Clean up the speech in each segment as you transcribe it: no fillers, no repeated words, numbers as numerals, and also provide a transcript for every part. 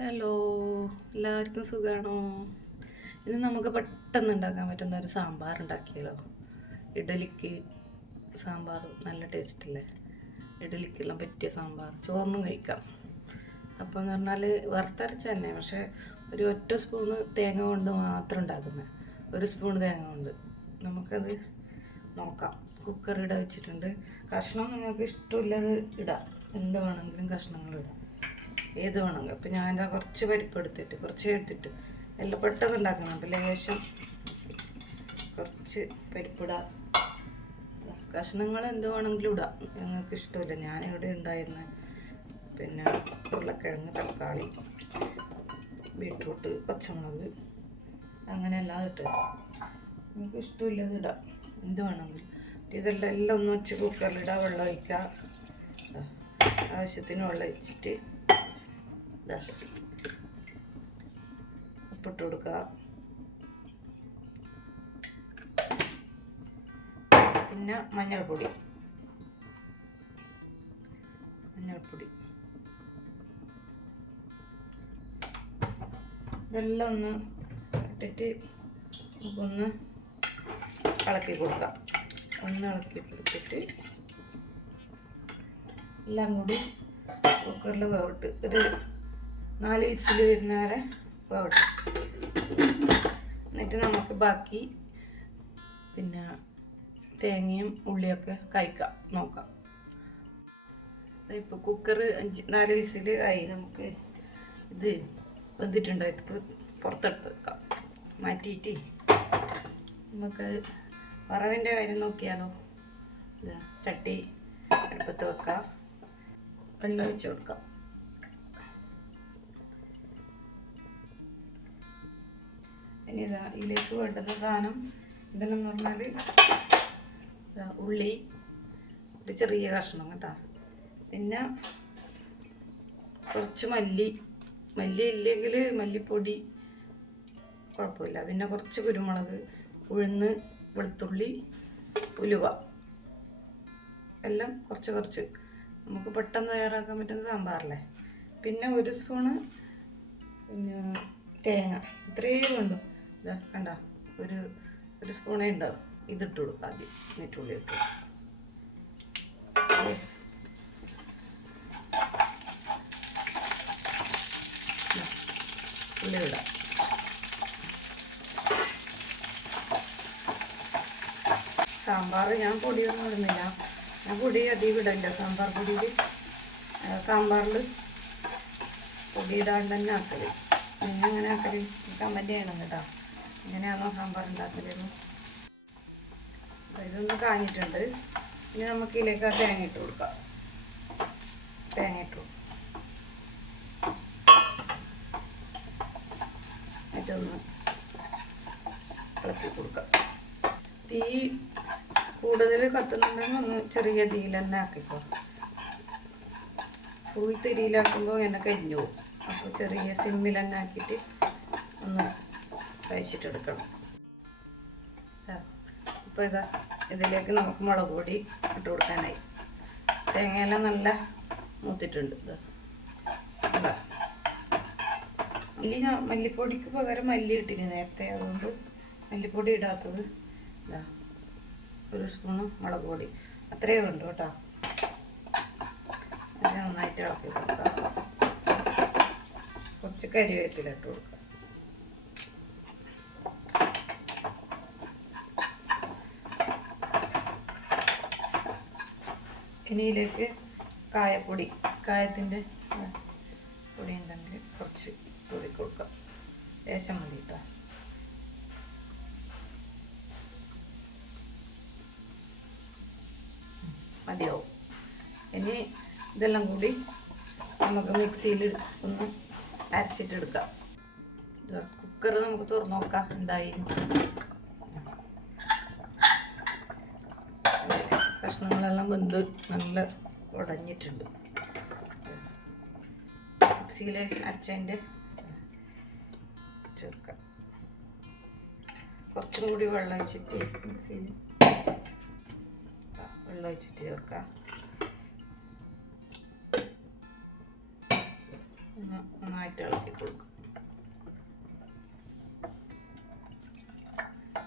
Hello, എല്ലാവർക്കും സുഖമാണോ? ഇന്ന് നമുക്ക് പെട്ടെന്ന് ഉണ്ടാക്കാൻ പറ്റുന്ന ഒരു സാമ്പാർ ഉണ്ടാക്കിയാലോ. ഇഡലിക്ക് സാമ്പാർ നല്ല ടേസ്റ്റല്ലേ. ഇഡലിക്കെല്ലാം പറ്റിയ സാമ്പാർ, ചോറിനും കഴിക്കാം. അപ്പോൾ എന്ന് പറഞ്ഞാൽ വറുത്തരച്ച തന്നെ, പക്ഷേ ഒരു ഒറ്റ സ്പൂണ് തേങ്ങ കൊണ്ട് മാത്രം ഉണ്ടാക്കുന്നത്. ഒരു സ്പൂൺ തേങ്ങ കൊണ്ട് നമുക്കത് നോക്കാം. കുക്കർ ഇട വെച്ചിട്ടുണ്ട്. കഷ്ണം നിങ്ങൾക്ക് ഇഷ്ടമില്ലത് ഇടാം, എന്ത് വേണമെങ്കിലും കഷ്ണങ്ങൾ ഇടാം, ഏത് വേണമെങ്കിൽ. അപ്പം ഞാൻ കുറച്ച് പരിപ്പ് എടുത്തിട്ട് എല്ലാം പെട്ടെന്ന് ഉണ്ടാക്കണം. അപ്പം ലേശം കുറച്ച് പരിപ്പിടാം, കഷ്ണങ്ങൾ എന്ത് വേണമെങ്കിലും ഇടാം, ഞങ്ങൾക്ക് ഇഷ്ടമില്ല. ഞാനിവിടെ ഉണ്ടായിരുന്ന പിന്നെ ഉരുളക്കിഴങ്ങ്, തക്കാളി, ബീട്രൂട്ട്, പച്ചമുളക്, അങ്ങനെ എല്ലാം ഇട്ട് നിങ്ങൾക്ക് ഇഷ്ടമില്ലത് ഇടാം, എന്ത് വേണമെങ്കിലും. എല്ലാം ഒന്ന് വെച്ച് കുക്കറിലിടാം, വെള്ളം ഒഴിക്കുക. ആവശ്യത്തിന് വെള്ളം ഒഴിച്ചിട്ട് ഉപ്പിട്ട് കൊടുക്കുക. പിന്നെ മഞ്ഞൾപ്പൊടി ഇതെല്ലാം ഒന്ന് ഇട്ടിട്ട് ഒന്ന് ഇളക്കി കൊടുക്കുക. ഇളക്കി കൊടുത്തിട്ട് എല്ലാം കൂടി കുക്കറിൽ വേവിട്ട് ഒരു 4 വിസിൽ വരുന്ന വരെ വേവട്ടെ. എന്നിട്ട് നമുക്ക് ബാക്കി പിന്നെ തേങ്ങയും ഉള്ളിയൊക്കെ കഴിക്കാം, നോക്കാം. ഇപ്പോൾ കുക്കർ 4 വിസിൽ ആയി. നമുക്ക് ഇത് വെന്തിട്ടുണ്ടായിട്ട് പുറത്തെടുത്ത് വെക്കാം, മാറ്റിയിട്ട് നമുക്ക് വറവിൻ്റെ കാര്യം നോക്കിയാലോ. ചട്ടി അടുപ്പത്ത് വെക്കാം, വെള്ളം ഒഴിച്ച് കൊടുക്കാം. ഇനി ഇതിലേക്ക് വേണ്ടുന്ന സാധനം എന്തെന്ന് പറഞ്ഞാൽ ഉള്ളി, ഒരു ചെറിയ കഷ്ണം കേട്ടോ, പിന്നെ കുറച്ച് മല്ലി ഇല്ലെങ്കിൽ മല്ലിപ്പൊടി കുഴപ്പമില്ല, പിന്നെ കുറച്ച് കുരുമുളക്, ഉഴുന്ന്, വെളുത്തുള്ളി, ഉലുവ, എല്ലാം കുറച്ച് നമുക്ക് പെട്ടെന്ന് തയ്യാറാക്കാൻ പറ്റുന്ന സാമ്പാറല്ലേ. പിന്നെ ഒരു സ്പൂണ് പിന്നെ തേങ്ങ, ഇത്രയും ഉണ്ടോ. ഇതാ കണ്ട, ഒരു സ്പൂണേ ഉണ്ടാവും. ഇതിട്ട് കൊടുക്കാം ആദ്യം, നെറ്റുള്ളി ഇട്ട് ഉള്ളി ഇടാം. സാമ്പാർ ഞാൻ പൊടിയൊന്നും ഇടുന്നില്ല, ഞാൻ പൊടി അധികം ഇടില്ല സാമ്പാർ പൊടിയിൽ. സാമ്പാറിൽ പൊടി ഇടാണ്ട് തന്നെ ആക്കല്. പിന്നെ അങ്ങനെ ആക്കല് കമൻറ്റ് ചെയ്യണം കേട്ടോ, ഇങ്ങനെയാണോ സാമ്പാർ ഉണ്ടാക്കലെന്ന്. ഇതൊന്ന് കാഞ്ഞിട്ടുണ്ട്. ഇനി നമുക്ക് ഇതിലേക്ക് തേങ്ങ ഇട്ട് കൊടുക്കാം. എന്നിട്ടൊന്ന് ഇളക്കി കൊടുക്കാം. തീ കൂടുതൽ കത്തുന്നുണ്ടെങ്കിൽ ഒന്ന് ചെറിയ തീയിൽ തന്നെ ആക്കിക്കോ. ഫുൾ തിരിയിലാക്കുമ്പോൾ ഇങ്ങനെ കരിഞ്ഞു പോകും. അപ്പോൾ ചെറിയ സിമ്മിൽ തന്നെ ആക്കിയിട്ട് ഒന്ന് കഴിച്ചിട്ടെടുക്കണം. അപ്പോൾ ഇതിലേക്ക് നമുക്ക് മുളക് പൊടി ഇട്ട് കൊടുക്കാനായി. തേങ്ങയെല്ലാം നല്ല മൂത്തിട്ടുണ്ട്. മല്ലിപ്പൊടിക്ക് പകരം മല്ലി ഇട്ടിന് നേരത്തെ, അതുകൊണ്ട് മല്ലിപ്പൊടി ഇടാത്തത്. ഒരു സ്പൂണ് മുളക് പൊടി അത്രയേ വേണ്ടു കേട്ടോ. നന്നായിട്ട് ഇളക്കി കൊടുക്കാം. കുറച്ച് കരിവേപ്പില ഇട്ട് കൊടുക്കാം. ഇനിയിലേക്ക് കായത്തിൻ്റെ പൊടി ഉണ്ടെങ്കിൽ കുറച്ച് തൂടി കൊടുക്കാം. ലേശം മതി കേട്ടോ. മതിയാവും. ഇനി ഇതെല്ലാം കൂടി നമുക്ക് മിക്സിയിൽ ഒന്ന് അരച്ചിട്ടെടുക്കാം. കുക്കർ നമുക്ക് തുറന്നു നോക്കാം എന്തായി. കഷ്ണങ്ങളെല്ലാം വെന്ത് നല്ല ഉടഞ്ഞിട്ടുണ്ട്. മിക്സിയിൽ അരച്ചതിൻ്റെ ചേർക്കാം. കുറച്ചും കൂടി വെള്ളം ഒഴിച്ചിട്ട് മിക്സിയിൽ വെള്ളം ഒഴിച്ചിട്ട് ചേർക്കാം. നന്നായിട്ട് ഇളക്കി കൊടുക്കും.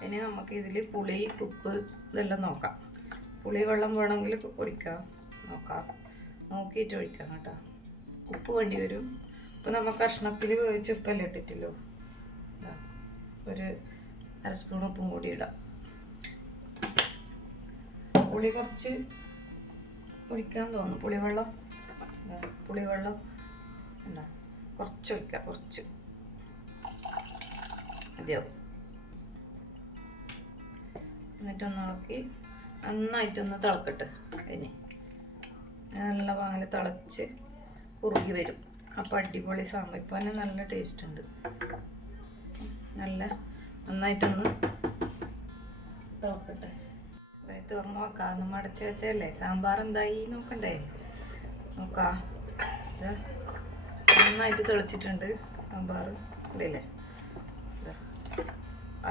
ഇനി നമുക്ക് ഇതിൽ പുളി, ഉപ്പ് ഇതെല്ലാം നോക്കാം. പുളി വെള്ളം വേണമെങ്കിൽ ഒഴിക്കാം, നോക്കിയിട്ട് ഒഴിക്കാം കേട്ടോ. ഉപ്പ് വേണ്ടി വരും. ഇപ്പം നമ്മൾ കഷ്ണത്തിൽ വേവിച്ച് ഉപ്പെല്ലാം ഇട്ടിട്ടില്ലോ, ഒരു 1/2 സ്പൂൺ ഉപ്പും കൂടി ഇടാം. പുളി കുറച്ച് ഒഴിക്കാൻ തോന്നും. പുളിവെള്ളം എന്താ കുറച്ച് ഒഴിക്കാം, കുറച്ച് മതിയാവും. എന്നിട്ടൊന്ന് ഇളക്കി നന്നായിട്ടൊന്ന് തിളക്കട്ടെ. ഇനി നല്ല പാല് തിളച്ച് കുറുകി വരും. അപ്പോൾ അടിപൊളി സാമ്പാർ. ഇപ്പം തന്നെ നല്ല ടേസ്റ്റ് ഉണ്ട്. നന്നായിട്ടൊന്ന് തിളക്കട്ടെ. അതായത് തുറന്ന് നോക്കാം. നമ്മൾ അടച്ച് വെച്ചല്ലേ, സാമ്പാർ എന്തായി നോക്കണ്ടേ? നോക്കാം. നന്നായിട്ട് തിളച്ചിട്ടുണ്ട് സാമ്പാർ. ഇല്ലേ,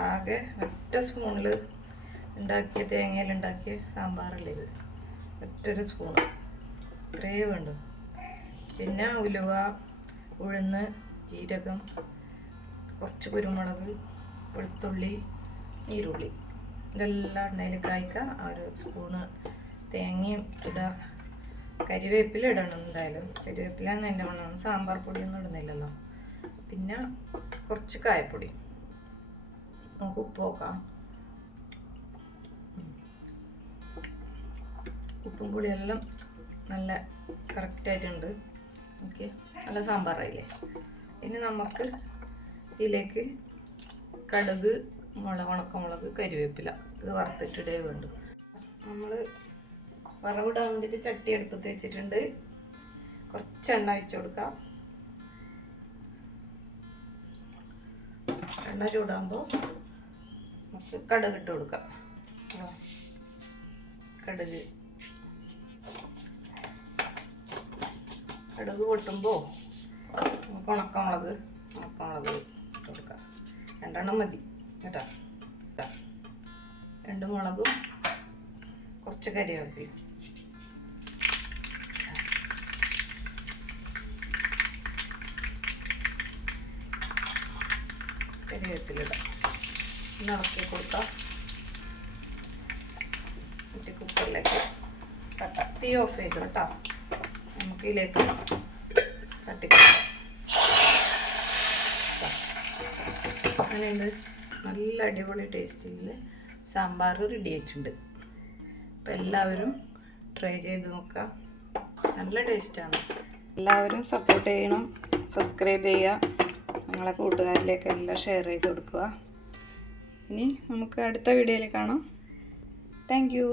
ആകെ ഒറ്റ സ്പൂണിൽ ഉണ്ടാക്കിയ തേങ്ങയിലുണ്ടാക്കിയ സാമ്പാറല്ലേ ഇത്. ഒറ്റൊരു സ്പൂണ് ഇത്രയേ വേണ്ടു. പിന്നെ ഉലുവ, ഉഴുന്ന്, ജീരകം, കുറച്ച് കുരുമുളക്, വെളുത്തുള്ളി, നീരുള്ളി ഇതെല്ലാം എണ്ണയിൽ കായ്ക്കുക. ആ ഒരു സ്പൂണ് തേങ്ങയും ഇടുക. കരിവേപ്പില ഇടണം എന്തായാലും. കരിവേപ്പില തന്നെ വേണം, സാമ്പാർ പൊടിയൊന്നും ഇടുന്നില്ലല്ലോ. പിന്നെ കുറച്ച് കായപ്പൊടി. നമുക്ക് ഉപ്പ് നോക്കാം. ഉപ്പും പൊടിയെല്ലാം നല്ല കറക്റ്റായിട്ടുണ്ട്. ഓക്കെ, നല്ല സാമ്പാറായില്ലേ. ഇനി നമുക്ക് ഇതിലേക്ക് കടുക്, ഉണക്കമുളക്, കരിവേപ്പില ഇത് വറുത്തിട്ടിടേ വേണ്ടു. നമ്മൾ വറവിടാൻ വേണ്ടിയിട്ട് ചട്ടി അടുപ്പത്ത് വെച്ചിട്ടുണ്ട്. കുറച്ച് എണ്ണ ഒഴിച്ചു കൊടുക്കാം. എണ്ണ ചൂടാകുമ്പോൾ നമുക്ക് കടുക് ഇട്ട് കൊടുക്കാം. കടുക് പൊട്ടുമ്പോൾ നമുക്ക് ഉണക്കമുളക് ഇട്ട് കൊടുക്കാം. 2 എണ്ണം മതി കേട്ടോ. 2 മുളകും കുറച്ച് കരിവേപ്പിലയും. കരിവേപ്പിലിടാം. ഇളക്കി കൊടുക്കാം. എന്നിട്ട് കുക്കറിലേക്ക് തട്ടാം. തീ ഓഫ് ചെയ്തു കേട്ടോ. നമുക്ക് ഇതിലേക്ക് തട്ടിക്കാം. അങ്ങനെയുണ്ട്. നല്ല അടിപൊളി ടേസ്റ്റിൽ സാമ്പാർ റെഡി ആയിട്ടുണ്ട്. അപ്പം എല്ലാവരും ട്രൈ ചെയ്ത് നോക്കുക. നല്ല ടേസ്റ്റാണ്. എല്ലാവരും സപ്പോർട്ട് ചെയ്യണം, സബ്സ്ക്രൈബ് ചെയ്യുക, നിങ്ങളെ കൂട്ടുകാരിലേക്കെല്ലാം ഷെയർ ചെയ്ത് കൊടുക്കുക. ഇനി നമുക്ക് അടുത്ത വീഡിയോയിൽ കാണാം. Thank you.